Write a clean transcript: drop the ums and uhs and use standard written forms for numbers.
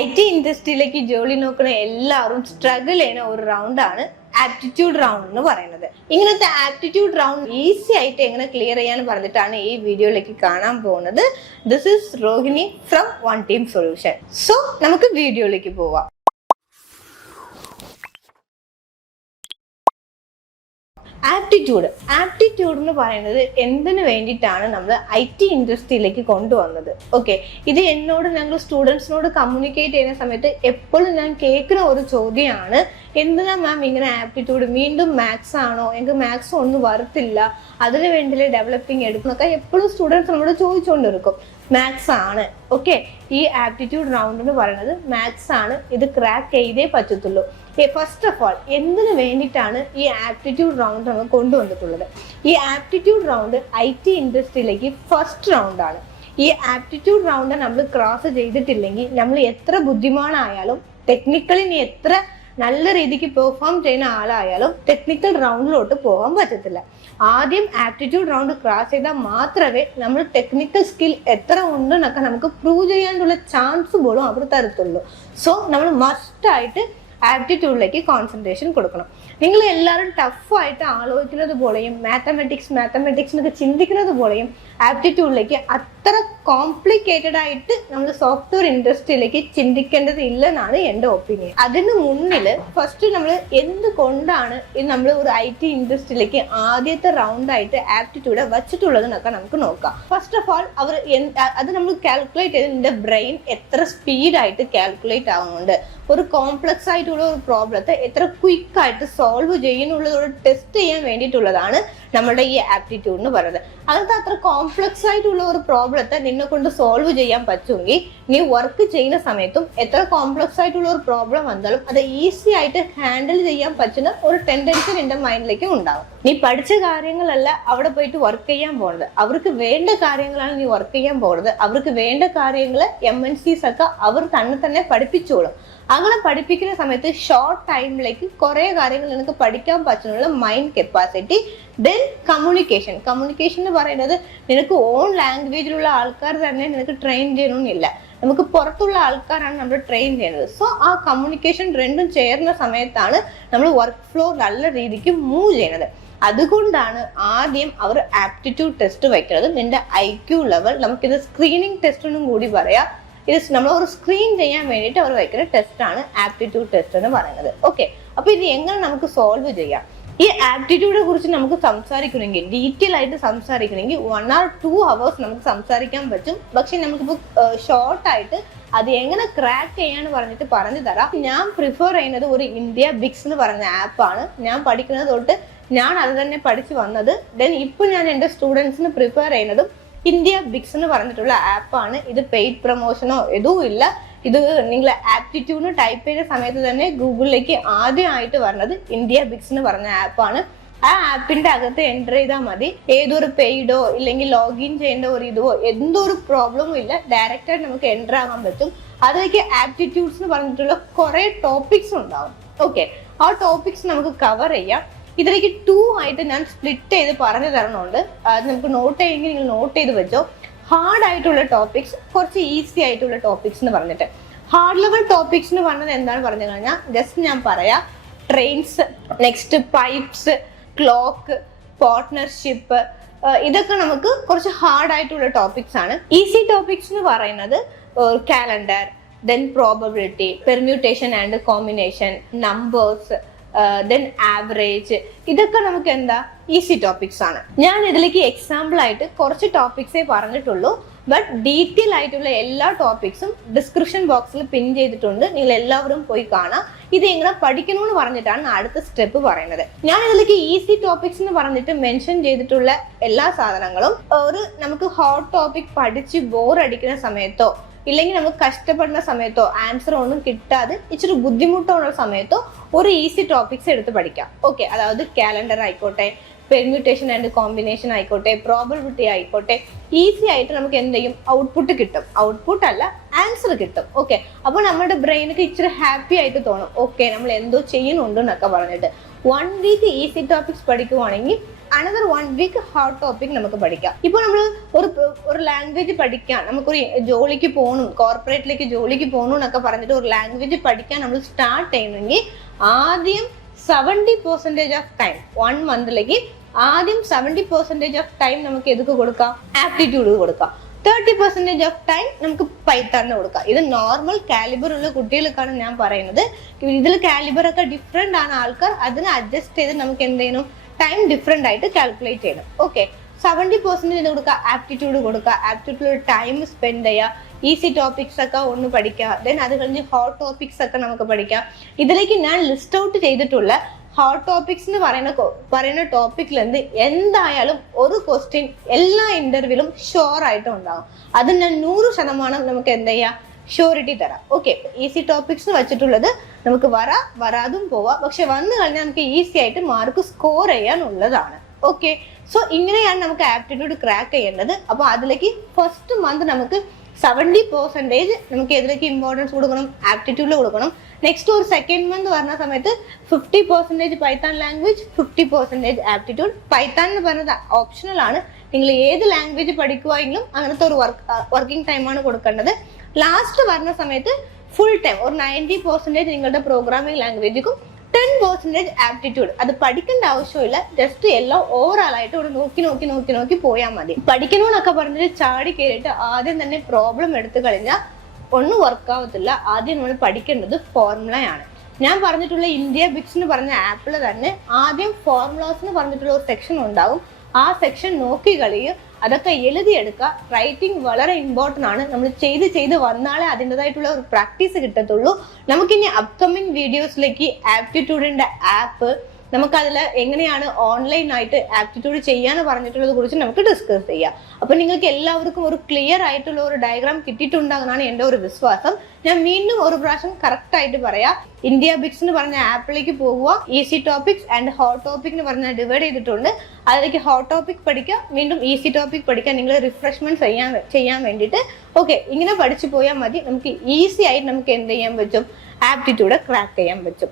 IT ഇൻഡസ്ട്രിയിലേക്ക് ജോലി നോക്കുന്ന എല്ലാവരും സ്ട്രഗിൾ ചെയ്യുന്ന ഒരു റൗണ്ടാണ് ആപ്റ്റിറ്റ്യൂഡ് റൗണ്ട് എന്ന് പറയുന്നത്. ഇങ്ങനത്തെ ആപ്റ്റിറ്റ്യൂഡ് റൗണ്ട് ഈസി ആയിട്ട് എങ്ങനെ ക്ലിയർ ചെയ്യാന്ന് പറഞ്ഞിട്ടാണ് ഈ വീഡിയോയിലേക്ക് കാണാൻ പോകുന്നത്. This is Rohini from one team solution. So നമുക്ക് വീഡിയോയിലേക്ക് പോവാം. ആപ്റ്റിറ്റ്യൂഡ് എന്ന് പറയുന്നത് എന്തിനു വേണ്ടിയിട്ടാണ് നമ്മൾ IT ഇൻഡസ്ട്രിയിലേക്ക് കൊണ്ടുവന്നത്. ഓക്കെ, ഇത് എന്നോട് ഞങ്ങൾ സ്റ്റുഡൻസിനോട് കമ്മ്യൂണിക്കേറ്റ് ചെയ്യുന്ന സമയത്ത് എപ്പോഴും ഞാൻ കേൾക്കുന്ന ഒരു ചോദ്യമാണ്, എന്തിനാ മാം ഇങ്ങനെ ആപ്റ്റിറ്റ്യൂഡ്, വീണ്ടും മാത്സ് ആണോ, എനിക്ക് മാത്സ് ഒന്നും വരത്തില്ല, അതിനു വേണ്ടിയില്ലേ ഡെവലപ്പിംഗ് എടുക്കുന്നൊക്കെ എപ്പോഴും സ്റ്റുഡൻസ് നമ്മളോട് ചോദിച്ചുകൊണ്ടിരിക്കും. മാത്സ് ആണ്. ഓക്കെ, ഈ ആപ്റ്റിറ്റ്യൂഡ് റൗണ്ട് എന്ന് പറയുന്നത് മാത്സ് ആണ്, ഇത് ക്രാക്ക് ചെയ്തേ പറ്റത്തുള്ളൂ. ഫസ്റ്റ് ഓഫ് ഓൾ എന്തിനു വേണ്ടിയിട്ടാണ് ഈ ആപ്റ്റിറ്റ്യൂഡ് റൗണ്ട് നമ്മൾ കൊണ്ടുവന്നിട്ടുള്ളത്? ഈ ആപ്റ്റിറ്റ്യൂഡ് റൗണ്ട് IT ഇൻഡസ്ട്രിയിലേക്ക് ഫസ്റ്റ് റൗണ്ടാണ്. ഈ ആപ്റ്റിറ്റ്യൂഡ് റൗണ്ട് നമ്മൾ ക്രോസ് ചെയ്തിട്ടില്ലെങ്കിൽ നമ്മൾ എത്ര ബുദ്ധിമാനായാലും, ടെക്നിക്കലി നീ എത്ര നല്ല രീതിക്ക് പെർഫോം ചെയ്യുന്ന ആളായാലും ടെക്നിക്കൽ റൗണ്ടിലോട്ട് പോകാൻ പറ്റത്തില്ല. ആദ്യം ആപ്റ്റിറ്റ്യൂഡ് റൗണ്ട് ക്രോസ് ചെയ്താൽ മാത്രമേ നമ്മൾ ടെക്നിക്കൽ സ്കിൽ എത്ര ഉണ്ടെന്നൊക്കെ നമുക്ക് പ്രൂവ് ചെയ്യാനുള്ള ചാൻസ് പോലും അവർ തരത്തുള്ളൂ. സോ നമ്മൾ മസ്റ്റായിട്ട് ആപ്റ്റിറ്റ്യൂഡിലേക്ക് കോൺസെൻട്രേഷൻ കൊടുക്കണം. നിങ്ങൾ എല്ലാവരും ടഫായിട്ട് ആലോചിക്കുന്നത് പോലെയും മാത്തമെറ്റിക്സ് എന്നൊക്കെ ചിന്തിക്കുന്നത് പോലെയും ആപ്റ്റിറ്റ്യൂഡിലേക്ക് അത്ര കോംപ്ലിക്കേറ്റഡ് ആയിട്ട് നമ്മൾ സോഫ്റ്റ്വെയർ ഇൻഡസ്ട്രിയിലേക്ക് ചിന്തിക്കേണ്ടത് ഇല്ലെന്നാണ് എൻ്റെ ഒപ്പീനിയൻ. അതിന് മുന്നിൽ ഫസ്റ്റ് നമ്മൾ എന്തുകൊണ്ടാണ് നമ്മൾ ഒരു IT ഇൻഡസ്ട്രിയിലേക്ക് ആദ്യത്തെ റൗണ്ടായിട്ട് ആപ്റ്റിറ്റ്യൂഡ് വച്ചിട്ടുള്ളതെന്നൊക്കെ നമുക്ക് നോക്കാം. ഫസ്റ്റ് ഓഫ് ഓൾ അത് നമ്മൾ കാൽക്കുലേറ്റ് ചെയ്ത് നിന്റെ ബ്രെയിൻ എത്ര സ്പീഡായിട്ട് കാൽക്കുലേറ്റ് ആവുന്നുണ്ട്, ഒരു കോംപ്ലക്സ് ആയിട്ടുള്ള ഒരു പ്രോബ്ലത്തെ എത്ര ക്വിക്കായിട്ട് സോൾവ് ചെയ്യുന്നുള്ളത് ഒരു ടെസ്റ്റ് ചെയ്യാൻ വേണ്ടിയിട്ടുള്ളതാണ് നമ്മുടെ ഈ ആപ്റ്റിറ്റ്യൂഡ് എന്ന് പറയുന്നത്. അങ്ങനത്തെ അത്ര കോംപ്ലക്സ് ആയിട്ടുള്ള ഒരു പ്രോബ്ലത്തെ നിന്നെ കൊണ്ട് സോൾവ് ചെയ്യാൻ പറ്റുമെങ്കിൽ നീ വർക്ക് ചെയ്യുന്ന സമയത്തും എത്ര കോംപ്ലക്സ് ആയിട്ടുള്ള ഒരു പ്രോബ്ലം വന്നാലും അത് ഈസി ആയിട്ട് ഹാൻഡിൽ ചെയ്യാൻ പറ്റുന്ന ഒരു ടെൻഡൻസി നിന്റെ മൈൻഡിലേക്ക് ഉണ്ടാവും. നീ പഠിച്ച കാര്യങ്ങളല്ല അവിടെ പോയിട്ട് വർക്ക് ചെയ്യാൻ പോകുന്നത്, അവർക്ക് വേണ്ട കാര്യങ്ങളാണ് നീ വർക്ക് ചെയ്യാൻ പോകുന്നത്. അവർക്ക് വേണ്ട കാര്യങ്ങൾ MNCs ഒക്കെ അവർ തന്നെ പഠിപ്പിച്ചോളും. അങ്ങനെ പഠിപ്പിക്കുന്ന സമയത്ത് ഷോർട്ട് ടൈമിലേക്ക് കുറെ കാര്യങ്ങൾ നിനക്ക് പഠിക്കാൻ പറ്റുന്നുള്ള മൈൻഡ് കപ്പാസിറ്റി. ദെൻ കമ്മ്യൂണിക്കേഷൻ എന്ന് പറയുന്നത് നിനക്ക് ഓൺ ലാംഗ്വേജിലുള്ള ആൾക്കാർ തന്നെ നിനക്ക് ട്രെയിൻ ചെയ്യണമെന്നില്ല, നമുക്ക് പുറത്തുള്ള ആൾക്കാരാണ് നമ്മൾ ട്രെയിൻ ചെയ്യുന്നത്. സോ ആ കമ്മ്യൂണിക്കേഷൻ രണ്ടും ചേർന്ന സമയത്താണ് നമ്മൾ വർക്ക് ഫ്ലോ നല്ല രീതിക്ക് മൂവ് ചെയ്യുന്നത്. അതുകൊണ്ടാണ് ആദ്യം അവർ ആപ്റ്റിറ്റ്യൂഡ് ടെസ്റ്റ് വയ്ക്കുന്നത്. നിന്റെ IQ ലെവൽ, നമുക്കിത് സ്ക്രീനിങ് ടെസ്റ്റ് എന്നും കൂടി പറയാം. ഇത് നമ്മൾ ഒരു സ്ക്രീൻ ചെയ്യാൻ വേണ്ടിയിട്ട് അവർ വയ്ക്കുന്ന ടെസ്റ്റാണ് ആപ്റ്റിറ്റ്യൂഡ് ടെസ്റ്റ് എന്ന് പറയുന്നത്. ഓക്കെ, അപ്പൊ ഇത് എങ്ങനെ നമുക്ക് സോൾവ് ചെയ്യാം? ഈ ആപ്റ്റിറ്റ്യൂഡിനെ കുറിച്ച് നമുക്ക് സംസാരിക്കണമെങ്കിൽ, ഡീറ്റെയിൽ ആയിട്ട് സംസാരിക്കണമെങ്കിൽ 1 or 2 hours നമുക്ക് സംസാരിക്കാൻ പറ്റും. പക്ഷെ നമുക്കിപ്പോൾ ഷോർട്ടായിട്ട് അത് എങ്ങനെ ക്രാക്ക് ചെയ്യാന്ന് പറഞ്ഞിട്ട് പറഞ്ഞു തരാം. ഞാൻ പ്രിഫർ ചെയ്യുന്നത് ഒരു ഇന്ത്യ ബിക്സ് എന്ന് പറയുന്ന ആപ്പാണ്. ഞാൻ പഠിക്കുന്നത് തൊട്ട് ഞാൻ അത് തന്നെ പഠിച്ചു വന്നത്. ദെൻ ഇപ്പോൾ ഞാൻ എൻ്റെ സ്റ്റുഡൻസിന് പ്രിഫർ ചെയ്യുന്നതും ഇന്ത്യ ബിക്സ് എന്ന് പറഞ്ഞിട്ടുള്ള ആപ്പാണ്. ഇത് പെയ്ഡ് പ്രൊമോഷനോ ഇതും ഇല്ല. ഇത് നിങ്ങൾ ആപ്റ്റിറ്റ്യൂഡ് ടൈപ്പ് ചെയ്ത സമയത്ത് തന്നെ ഗൂഗിളിലേക്ക് ആദ്യമായിട്ട് വരുന്നത് ഇന്ത്യ ബിക്സ് എന്ന് പറഞ്ഞ ആപ്പാണ്. ആ ആപ്പിന്റെ അകത്ത് എൻ്റർ ചെയ്താൽ മതി. ഏതൊരു പെയ്ഡോ ഇല്ലെങ്കിൽ ലോഗിൻ ചെയ്യേണ്ട ഒരു ഇതോ എന്തൊരു പ്രോബ്ലമും ഇല്ല, ഡയറക്റ്റ് ആയിട്ട് നമുക്ക് എൻ്റർ ആകാൻ പറ്റും. അതിലേക്ക് ആപ്റ്റിറ്റ്യൂഡ്സ് എന്ന് പറഞ്ഞിട്ടുള്ള കുറെ ടോപ്പിക്സ് ഉണ്ടാവും. ഓക്കെ, ആ ടോപ്പിക്സ് നമുക്ക് കവർ ചെയ്യാം. ഇതിലേക്ക് 2 ആയിട്ട് ഞാൻ സ്പ്ലിറ്റ് ചെയ്ത് പറഞ്ഞു തരണമുണ്ട്. അത് നമുക്ക് നോട്ട് ചെയ്യുമെങ്കിൽ നിങ്ങൾ നോട്ട് ചെയ്ത് വെച്ചോ. ഹാർഡ് ആയിട്ടുള്ള ടോപ്പിക്സ്, കുറച്ച് ഈസി ആയിട്ടുള്ള ടോപ്പിക്സ് എന്ന് പറഞ്ഞിട്ട്. ഹാർഡ് ലെവൽ ടോപ്പിക്സ് എന്ന് പറഞ്ഞത് എന്താണ് പറഞ്ഞു കഴിഞ്ഞാൽ ജസ്റ്റ് ഞാൻ പറയാം. Trains, next pipes, clock, partnership, ഇതൊക്കെ നമുക്ക് കുറച്ച് ഹാർഡ് ആയിട്ടുള്ള ടോപ്പിക്സ് ആണ്. ഈസി ടോപ്പിക്സ് എന്ന് പറയുന്നത് calendar, then probability, permutation and combination, numbers, then average, ഇതൊക്കെ നമുക്ക് എന്താ ഈസി ടോപ്പിക്സ് ആണ്. ഞാൻ ഇതിലേക്ക് എക്സാമ്പിൾ ആയിട്ട് കുറച്ച് ടോപ്പിക്സേ പറഞ്ഞിട്ടുള്ളൂ. ബട്ട് ഡീറ്റെയിൽ ആയിട്ടുള്ള എല്ലാ ടോപ്പിക്സും ഡിസ്ക്രിപ്ഷൻ ബോക്സിൽ പിൻ ചെയ്തിട്ടുണ്ട്. നിങ്ങൾ എല്ലാവരും പോയി കാണാം. ഇത് എങ്ങനെ പഠിക്കണമെന്ന് പറഞ്ഞിട്ടാണ് അടുത്ത സ്റ്റെപ്പ് പറയുന്നത്. ഞാൻ ഇതിലേക്ക് ഈസി ടോപ്പിക്സ് എന്ന് പറഞ്ഞിട്ട് മെൻഷൻ ചെയ്തിട്ടുള്ള എല്ലാ സാധനങ്ങളും നമുക്ക് ഹോട്ട് ടോപ്പിക് പഠിച്ച് ബോർ അടിക്കുന്ന സമയത്തോ ഇല്ലെങ്കിൽ നമുക്ക് കഷ്ടപ്പെടുന്ന സമയത്തോ ആൻസർ ഒന്നും കിട്ടാതെ ഇച്ചിരി ബുദ്ധിമുട്ടുള്ള സമയത്തോ ഒരു ഈസി ടോപ്പിക്സ് എടുത്ത് പഠിക്കാം. ഓക്കെ, അതായത് കാലണ്ടർ ആയിക്കോട്ടെ, പെർമ്യൂട്ടേഷൻ ആൻഡ് കോമ്പിനേഷൻ ആയിക്കോട്ടെ, പ്രോബബിലിറ്റി ആയിക്കോട്ടെ, ഈസി ആയിട്ട് നമുക്ക് എന്തെങ്കിലും ഔട്ട്പുട്ട് കിട്ടും. ഔട്ട്പുട്ട് അല്ല, ആൻസർ കിട്ടും. ഓക്കെ, അപ്പോൾ നമ്മുടെ ബ്രെയിനൊക്കെ ഇച്ചിരി ഹാപ്പി ആയിട്ട് തോന്നും. ഓക്കെ, നമ്മൾ എന്തോ ചെയ്യുന്നുണ്ട് എന്നൊക്കെ പറഞ്ഞിട്ട് 1 week ഈസി ടോപ്പിക്സ് പഠിക്കുവാണെങ്കിൽ അനദർ 1 വീക്ക് ഹോട്ട് ടോപ്പിക് നമുക്ക് പഠിക്കാം. ഇപ്പോൾ നമ്മൾ ഒരു ലാംഗ്വേജ് പഠിക്കാൻ, നമുക്കൊരു ജോലിക്ക് പോകണം, കോർപ്പറേറ്റിലേക്ക് ജോലിക്ക് പോകണം എന്നൊക്കെ പറഞ്ഞിട്ട് ഒരു ലാംഗ്വേജ് പഠിക്കാൻ നമ്മൾ സ്റ്റാർട്ട് ചെയ്യണമെങ്കിൽ ആദ്യം 70% ഓഫ് ടൈം 1 മന്തിലേക്ക് ആദ്യം 70% ഓഫ് ടൈം നമുക്ക് എതൊക്കെ കൊടുക്കാം? ആപ്റ്റിറ്റ്യൂഡ് കൊടുക്കാം. 30% ഓഫ് ടൈം നമുക്ക് പൈത്തണിന് കൊടുക്കാം. ഇത് നോർമൽ കാലിബർ ഉള്ള കുട്ടികൾക്കാണ് ഞാൻ പറയുന്നത്. ഇതിൽ കാലിബർ ഒക്കെ ഡിഫറെന്റ് ആണ് ആൾക്കാർ, അതിന് അഡ്ജസ്റ്റ് ചെയ്ത് നമുക്ക് എന്ത് ചെയ്യണം? ടൈം ഡിഫറെന്റ് ആയിട്ട് കാൽക്കുലേറ്റ് ചെയ്യണം. ഓക്കെ, 70% കൊടുക്കുക, ആപ്റ്റിറ്റ്യൂഡ് കൊടുക്കുക. ആപ്റ്റിറ്റ്യൂഡ് ടൈം സ്പെൻഡ് ചെയ്യുക, ഈസി ടോപ്പിക്സ് ഒക്കെ ഒന്ന് പഠിക്കുക. ദെൻ അത് കഴിഞ്ഞ് ഹോട്ട് ടോപ്പിക്സ് ഒക്കെ നമുക്ക് പഠിക്കാം. ഇതിലേക്ക് ഞാൻ ലിസ്റ്റ് ഔട്ട് ചെയ്തിട്ടുള്ള ഹോട്ട് ടോപ്പിക്സ് എന്ന് പറയുന്ന ടോപ്പിക്കിൽ എന്തായാലും ഒരു ക്വസ്റ്റ്യൻ എല്ലാ ഇന്റർവ്യൂലും ഷുവർ ആയിട്ടും ഉണ്ടാകും. അത് ഞാൻ 100% നമുക്ക് എന്ത് ചെയ്യാം? ഷുവറിറ്റി തരാം. ഓക്കെ, ഈസി ടോപ്പിക്സ് വെച്ചിട്ടുള്ളത് നമുക്ക് വരാതും പോവാം, പക്ഷെ വന്നു കഴിഞ്ഞാൽ നമുക്ക് ഈസി ആയിട്ട് മാർക്ക് സ്കോർ ചെയ്യാനുള്ളതാണ്. ഓക്കെ, സോ ഇങ്ങനെയാണ് നമുക്ക് ആപ്റ്റിറ്റ്യൂഡ് ക്രാക്ക് ചെയ്യേണ്ടത്. അപ്പൊ അതിലേക്ക് ഫസ്റ്റ് മന്ത് നമുക്ക് 70% നമുക്ക് ഇതിലേക്ക് ഇമ്പോർട്ടൻസ് കൊടുക്കണം, ആപ്റ്റിറ്റ്യൂഡിൽ കൊടുക്കണം. നെക്സ്റ്റ് ഒരു സെക്കൻഡ് മന്ത് പറഞ്ഞ സമയത്ത് 50% പൈത്തൺ ലാംഗ്വേജ്, 50% ആപ്റ്റിറ്റ്യൂഡ്. പൈത്തൺ എന്ന് പറയുന്നത് ഓപ്ഷണൽ ആണ്, നിങ്ങൾ ഏത് ലാംഗ്വേജ് പഠിക്കുവായെങ്കിലും അങ്ങനത്തെ ഒരു വർക്കിംഗ് ടൈമാണ് കൊടുക്കേണ്ടത്. ലാസ്റ്റ് പറഞ്ഞ സമയത്ത് ഫുൾ ടൈം ഒരു 90% നിങ്ങളുടെ പ്രോഗ്രാമിംഗ് ലാംഗ്വേജിക്കും 10% ആപ്റ്റിറ്റ്യൂഡ്. അത് പഠിക്കേണ്ട ആവശ്യമില്ല, ജസ്റ്റ് എല്ലാം ഓവറോൾ ആയിട്ട് ഒരു നോക്കി പോയാൽ മതി. പഠിക്കണമെന്നൊക്കെ പറഞ്ഞിട്ട് ചാടി കയറിയിട്ട് ആദ്യം തന്നെ പ്രോബ്ലം എടുത്തു കഴിഞ്ഞാൽ ഒന്നും വർക്കാവത്തില്ല. ആദ്യം നമ്മൾ പഠിക്കേണ്ടത് ഫോർമുലയാണ്. ഞാൻ പറഞ്ഞിട്ടുള്ള ഇന്ത്യ ബിക്സ് എന്ന് പറഞ്ഞ ആപ്പിൽ തന്നെ ആദ്യം ഫോർമുലാസ് എന്ന് പറഞ്ഞിട്ടുള്ള ഒരു സെക്ഷൻ ഉണ്ടാവും. ആ സെക്ഷൻ നോക്കി കളിയും, അതൊക്കെ എഴുതിയെടുക്കുക. റൈറ്റിംഗ് വളരെ ഇമ്പോർട്ടൻ്റ് ആണ്. നമ്മൾ ചെയ്ത് വന്നാലേ അതിൻ്റെതായിട്ടുള്ള ഒരു പ്രാക്ടീസ് കിട്ടത്തുള്ളൂ. നമുക്കിനി അപ്കമിങ് വീഡിയോസിലേക്ക് ആപ്റ്റിറ്റ്യൂഡിന്റെ ആപ്പ്, നമുക്കതിൽ എങ്ങനെയാണ് ഓൺലൈനായിട്ട് ആപ്റ്റിറ്റ്യൂഡ് ചെയ്യാന്ന് പറഞ്ഞിട്ടുള്ളത് കുറിച്ച് നമുക്ക് ഡിസ്കസ് ചെയ്യാം. അപ്പൊ നിങ്ങൾക്ക് എല്ലാവർക്കും ഒരു ക്ലിയർ ആയിട്ടുള്ള ഒരു ഡയഗ്രാം കിട്ടിയിട്ടുണ്ടാകുന്നതാണ് എൻ്റെ ഒരു വിശ്വാസം. ഞാൻ വീണ്ടും ഒരു പ്രാവശ്യം കറക്റ്റ് ആയിട്ട് പറയാം. ഇന്ത്യ ബിക്സ് എന്ന് പറഞ്ഞ ആപ്പിലേക്ക് പോകുക, easy topics and hot topic എന്ന് പറഞ്ഞാൽ ഡിവൈഡ് ചെയ്തിട്ടുണ്ട്. അതിലേക്ക് ഹോട്ട് ടോപ്പിക് പഠിക്കുക, വീണ്ടും ഈസി ടോപ്പിക് പഠിക്കുക, നിങ്ങൾ റിഫ്രഷ്മെന്റ് ചെയ്യാൻ വേണ്ടിയിട്ട്. ഓക്കെ, ഇങ്ങനെ പഠിച്ചു പോയാൽ മതി. നമുക്ക് ഈസി ആയിട്ട് നമുക്ക് എന്ത് ചെയ്യാൻ പറ്റും? ആപ്റ്റിറ്റ്യൂഡ് ക്രാക്ക് ചെയ്യാൻ പറ്റും.